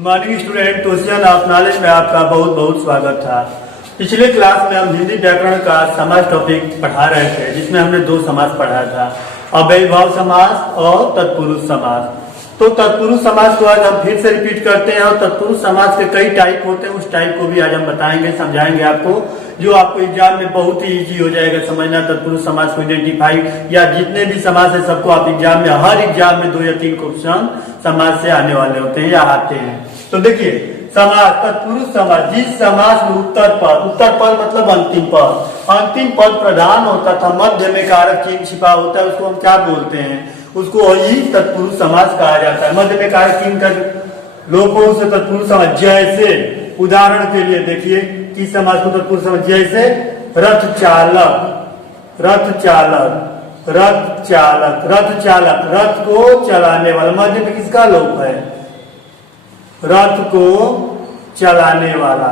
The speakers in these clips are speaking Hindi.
Good morning student. Ocean of knowledge में आपका बहुत बहुत स्वागत था। पिछले क्लास में हम हिंदी व्याकरण का समास टॉपिक पढ़ा रहे थे, जिसमें हमने दो समास पढ़ा था, अव्ययीभाव समास और तत्पुरुष समास। तो तत्पुरुष समास को आज हम फिर से रिपीट करते हैं और तत्पुरुष समास के कई टाइप होते हैं, उस टाइप को भी आज हम बताएंगे, समझाएंगे आपको, जो आपको एग्जाम में बहुत ही इजी हो जाएगा समझना। तत्पुरुष समास को आइडेंटिफाई या जितने भी समास है सबको आप एग्जाम में, हर एग्जाम में 2 या 3 क्वेश्चन समास से आने वाले होते हैं या आते हैं। तो देखिए समास, तत्पुरुष समास, जिस समास में उत्तर पद मतलब अंतिम पद प्रधान होता था, मध्य में कारक चिन्ह छिपा होता है, उसको हम क्या बोलते हैं? उसको ही तत्पुरुष समास कहा जाता है। मध्य में कारक चिन्ह का लोगों से तत्पुरुष समास, जैसे उदाहरण के लिए देखिए किस समास को तत्पुरुष समास, जैसे रथ चालक, रथ को चलाने वाला, मध्य में किसका लोप है? रथ को चलाने वाला।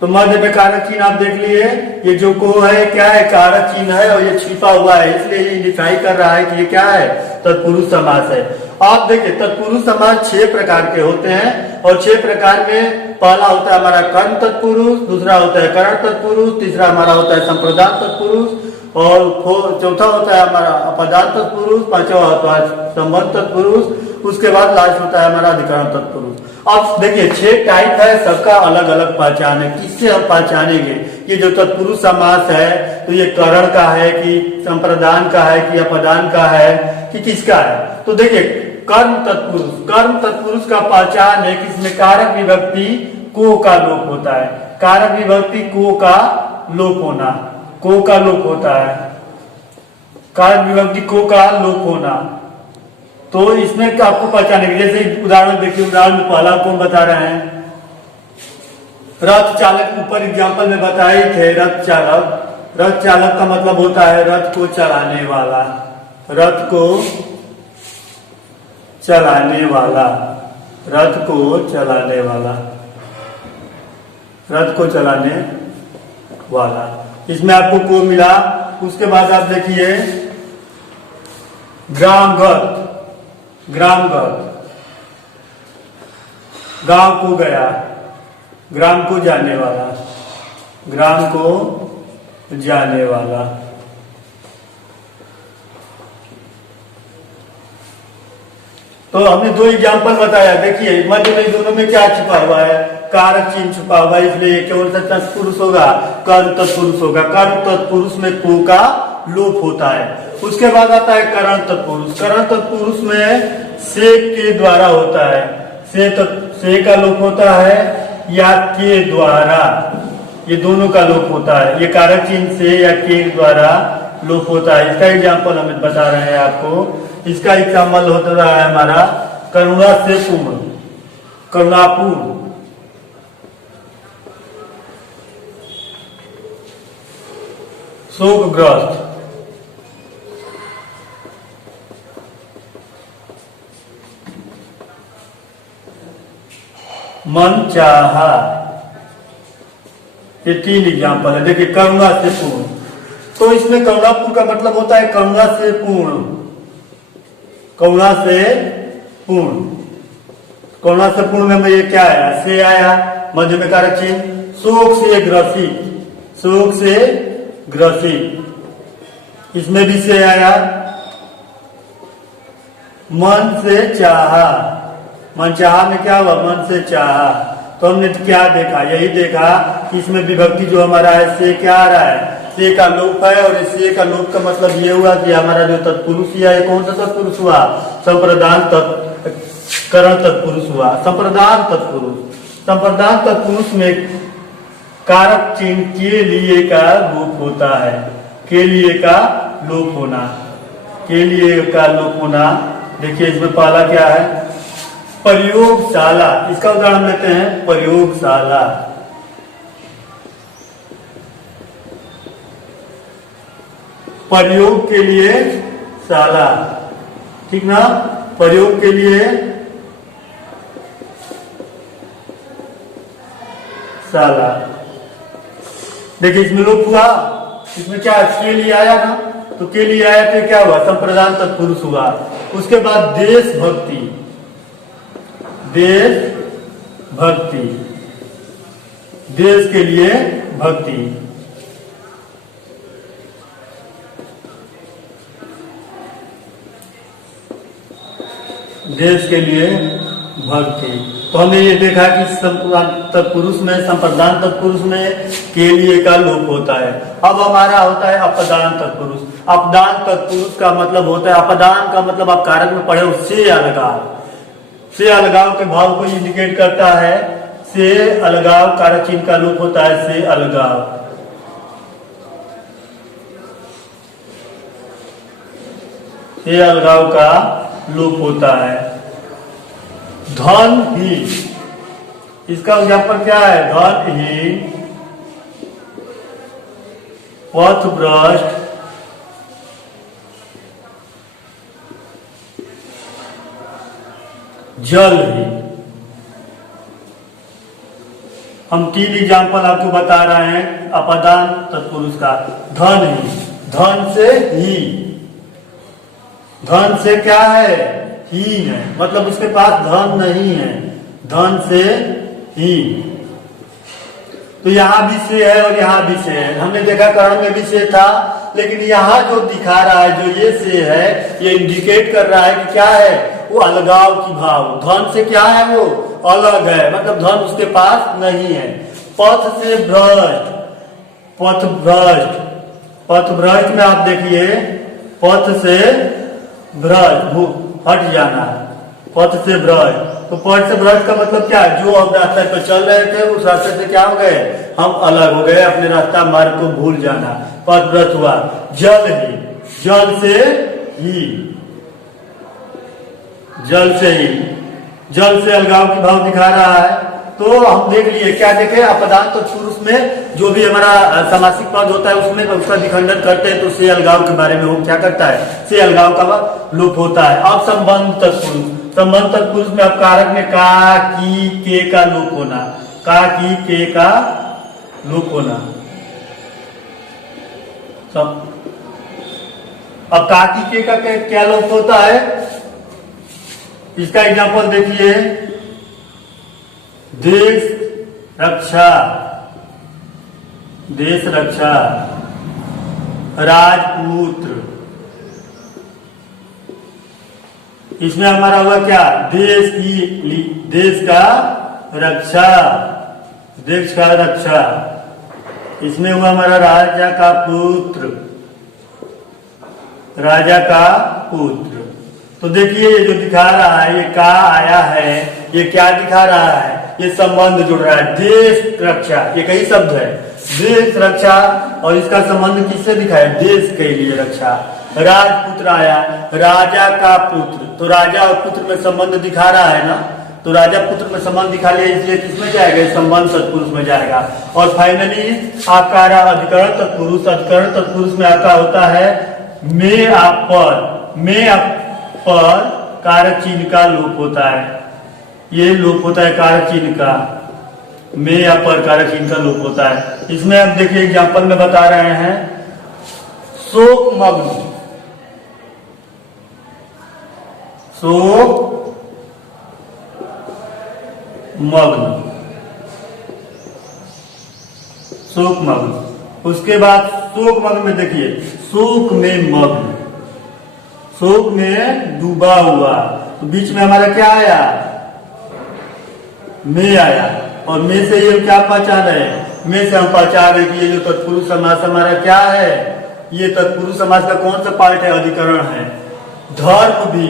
तो मध्य में कारक चिन्ह आप देख लिए, ये जो को है क्या है? कारक चिन्ह है और ये छिपा हुआ है, इसलिए ये इंडिफाई कर रहा है कि ये क्या है? तत्पुरुष समास है। आप देखिए तत्पुरुष समास 6 प्रकार के होते हैं और 6 प्रकार में पहला होता है हमारा कर्म तत्पुरुष, दूसरा होता है करण तत्पुरुष, तीसरा हमारा होता है संप्रदान तत्पुरुष और चौथा होता है हमारा अपदान तत्पुरुष, पांचवा होता है संबंध तत्पुरुष, उसके बाद लास्ट होता है हमारा अधिकरण तत्पुरुष। अब देखिए 6 टाइप है, सबका अलग अलग पहचान है। किससे हम पहचानेंगे ये जो तत्पुरुष समास है? तो ये करण का है कि संप्रदान का है कि अपदान का है कि किसका है? तो देखिए कर्म तत्पुरुष का पहचान है कि इसमें कारक विभक्ति को का लोप होता है। कारक विभक्ति को का लोप होना, को का लोप होता है, कारक विभक्ति को का लोप होना। तो इसमें आपको पहचानेंगे, जैसे उदाहरण देखिए, उदाहरण में पहला कौन बता रहे हैं? रथ चालक, ऊपर एग्जाम्पल में बताए थे रथ चालक का मतलब होता है रथ को चलाने वाला, रथ को चलाने वाला, रथ को चलाने वाला, रथ को चलाने वाला। इसमें आपको को मिला। उसके बाद आप देखिए ग्रामगत, गांव को गया, ग्राम को जाने वाला, ग्राम को जाने वाला। तो हमने 2 एग्जाम्पल बताया। देखिए मध्य में दोनों में क्या छिपा हुआ है? कारक चिन्ह छुपा हुआ है, इसलिए कौन सा तत्पुरुष होगा? कर्म तत्पुरुष होगा। कर्म तत्पुरुष में को का लोप होता है। उसके बाद आता है करण तत्पुरुष। करण तत्पुरुष में से के द्वारा होता है, से का लोप होता है या के द्वारा, ये दोनों का लोप होता है। ये कारक चिन्ह से या के द्वारा लोप होता है। इसका एग्जाम्पल हम बता रहे हैं आपको। इसका एग्जाम्पल होता रहा है हमारा करुणा से पूर्ण, करुणापूर्ण, शोकग्रस्त, मन चाहा। ये 3 एग्जाम्पल है। देखिए करुणा से पूर्ण, तो इसमें करुणापूर्ण का मतलब होता है करुणा से पूर्ण, करुणा से पूर्ण। करुणा से पूर्ण में ये क्या आया? से आया, मध्य में कारक चिन्ह। शोक से ग्रसित, शोक से ग्रसित, इसमें भी से आया। मन से चाहा, मन चाहा में क्या हुआ? मन से चाहा। तो हमने क्या देखा? यही देखा कि इसमें विभक्ति जो हमारा है से क्या आ रहा है? से का लोप है। और से का लोप का मतलब ये हुआ कि हमारा जो तत्पुरुष है, ये कौन सा तत्पुरुष हुआ? संप्रदान करण तत्पुरुष हुआ, संप्रदान तत्पुरुष में कारक चिन्ह के लिए का लोप होता है, के लिए का लोप होना, के लिए का लोप होना। देखिए इसमें पहला क्या है? प्रयोगशाला। इसका उदाहरण लेते हैं, प्रयोगशाला। प्रयोग के लिए शाला, ठीक ना? प्रयोग के लिए शाला। देखिए इसमें लोप हुआ, इसमें क्या के लिए आया ना, तो के लिए आया तो क्या हुआ? संप्रदान तत्पुरुष हुआ। उसके बाद देशभक्ति, देश भक्ति, देश के लिए भक्ति। देश के लिए भक्ति। तो हमने ये देखा कि तत्पुरुष में, संप्रदान तत्पुरुष में के लिए का लोप होता है। अब हमारा होता है अपदान तत्पुरुष। अपदान तत्पुरुष का मतलब होता है, अपदान का मतलब आप कारक में पढ़े, से अलगाव। से अलगाव के भाव को इंडिकेट करता है। से अलगाव कारक चिन्ह का लोप होता है, से अलगाव। से अलगाव का लोप होता है। धन ही, इसका उदाहरण क्या है? धन ही, पथभ्रष्ट, जल ही। हम 3 एग्जाम्पल आपको बता रहे हैं अपदान तत्पुरुष का। धन ही, धन से ही, धन से क्या है? हीन है, मतलब उसके पास धन नहीं है, धन से हीन। तो यहां भी से है और यहां भी से है। हमने देखा करण में भी से था, लेकिन यहां जो दिखा रहा है, जो ये से है, ये इंडिकेट कर रहा है कि क्या है? वो अलगाव की भाव। धन से क्या है? वो अलग है, मतलब धन उसके पास नहीं है। पथ से भ्रष्ट, पथ भ्रष्ट, पथ भ्रष्ट में आप देखिए, पथ से भ्रष्ट, हट जाना, पथ से भ्रष्ट। तो पथ से भ्रष्ट का मतलब क्या है? जो अब रास्ते पर चल रहे थे, उस रास्ते से क्या हो गए? हम अलग हो गए, अपने रास्ता मार्ग को भूल जाना, पथ भ्रष्ट हुआ। जल ही, जल से ही, जल से ही, जल से अलगाव की भाव दिखा रहा है। तो हम देख लिए, क्या देखे? अपदान तत्पुरुष में जो भी हमारा समासिक पद होता है, उसमें उसका विखंडन करते हैं, तो से अलगाव के बारे में वो क्या करता है? से अलगाव का लोप होता है। अब संबंध तत्पुरुष, संबंध तत्पुरुष में अब कारक में का, की, के का लोप होना, का, की, के का लोप होना। अब का, की, के का क्या लोप होता है? इसका एग्जाम्पल देखिए, देश रक्षा, देश रक्षा, राजपुत्र। इसमें हमारा हुआ क्या? देश की, देश का रक्षा, देश का रक्षा। इसमें हुआ हमारा राजा का पुत्र, राजा का पुत्र। तो देखिए, ये जो दिखा रहा है, ये का आया है, ये क्या दिखा रहा है? ये संबंध जुड़ रहा है, देश रक्षा, ये कई शब्द है, देश रक्षा। और इसका संबंध किससे दिखा है? देश के लिए रक्षा। राजपुत्र आया, राजा का पुत्र, तो राजा और पुत्र में संबंध दिखा रहा है ना, तो राजा पुत्र में संबंध दिखा लिया, इसलिए किसमें जाएगा? संबंध तत्पुरुष में जाएगा। और फाइनली आपका अधिकरण तत्पुरुष, अधिकरण तत्पुरुष में आपका होता है में, आप पर, में आप पर कारक चिन्ह का लोप होता है। ये लोप होता है कारक चिन्ह का, में या पर कारक चिन्ह का लोप होता है। इसमें आप देखिए एग्जाम्पल में बता रहे हैं, शोक मग्न, शोक मग्न, शोक मग्न। उसके बाद शोक मग्न में देखिए, शोक में मग्न, शोक में डूबा हुआ। तो बीच में हमारा क्या आया? में आया। और में से ये क्या पहचान है? में से हम पहचान रहे कि ये जो तत्पुरुष समास हमारा क्या है? ये तत्पुरुष समास का कौन सा पार्ट है? अधिकरण है। धर्म भी,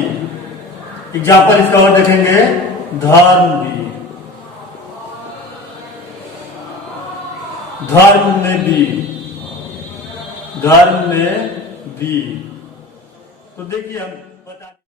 एग्जाम्पल इसका और देखेंगे, धर्म भी, धर्म में भी, धर्म में भी। तो देखिए हम